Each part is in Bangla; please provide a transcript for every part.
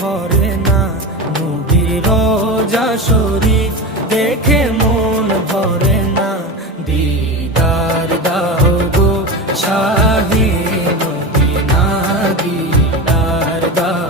ভরে না। নবীর রোজা শরীর দেখে মন ভরে না। দিদার দাও গো শাহী নদী না, দিদার দাও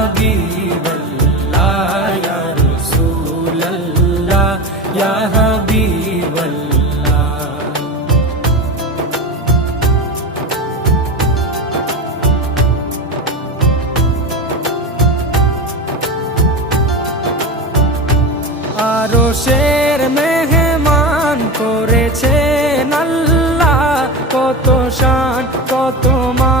মানুষের মেহমান করেছে আল্লাহ। কত শান কত মান।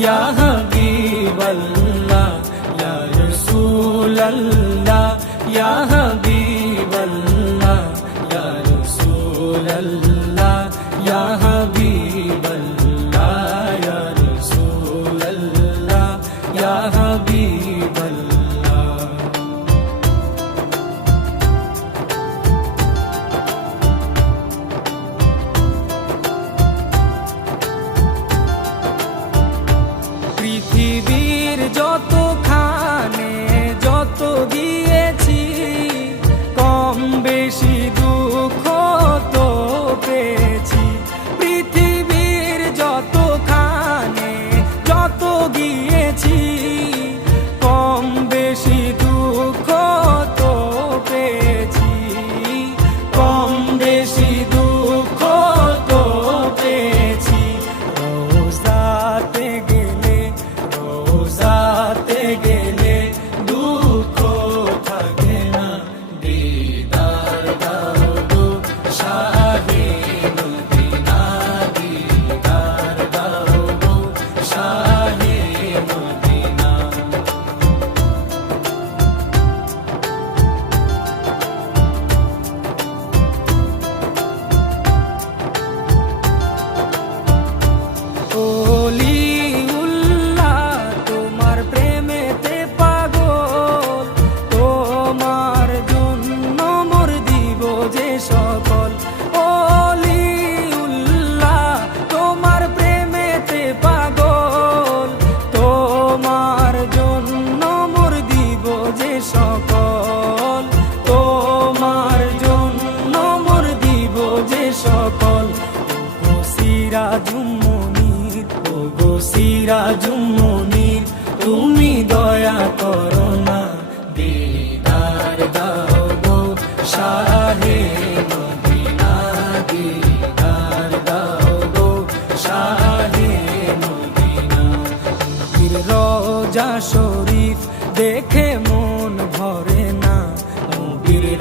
Ya Habib Ya Rasul Ya তো দিয়েছি। কম বেশি দুঃখ তো পেয়ে গো সিরাজুমনির তুমি দয়া করো না। দিদার দাও গো শাহে মদিনা দিদার দাও গো শাহে মদিনা রোজা শরীফ দেখে মন ভরে না।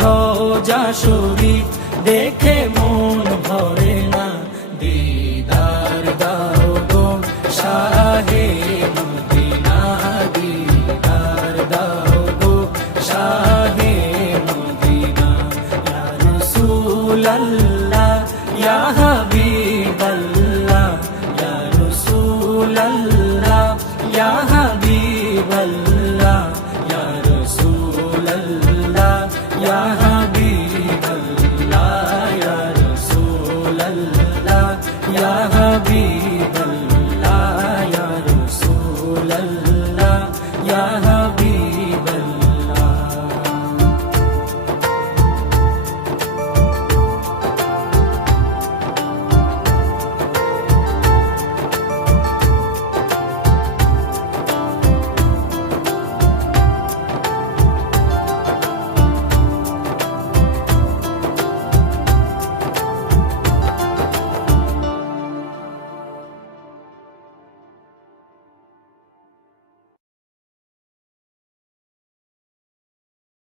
রোজা শরীফ দেখে মন ভরে মদিনা ইয়া রাসূলুল্লাহ ইয়া হাবিব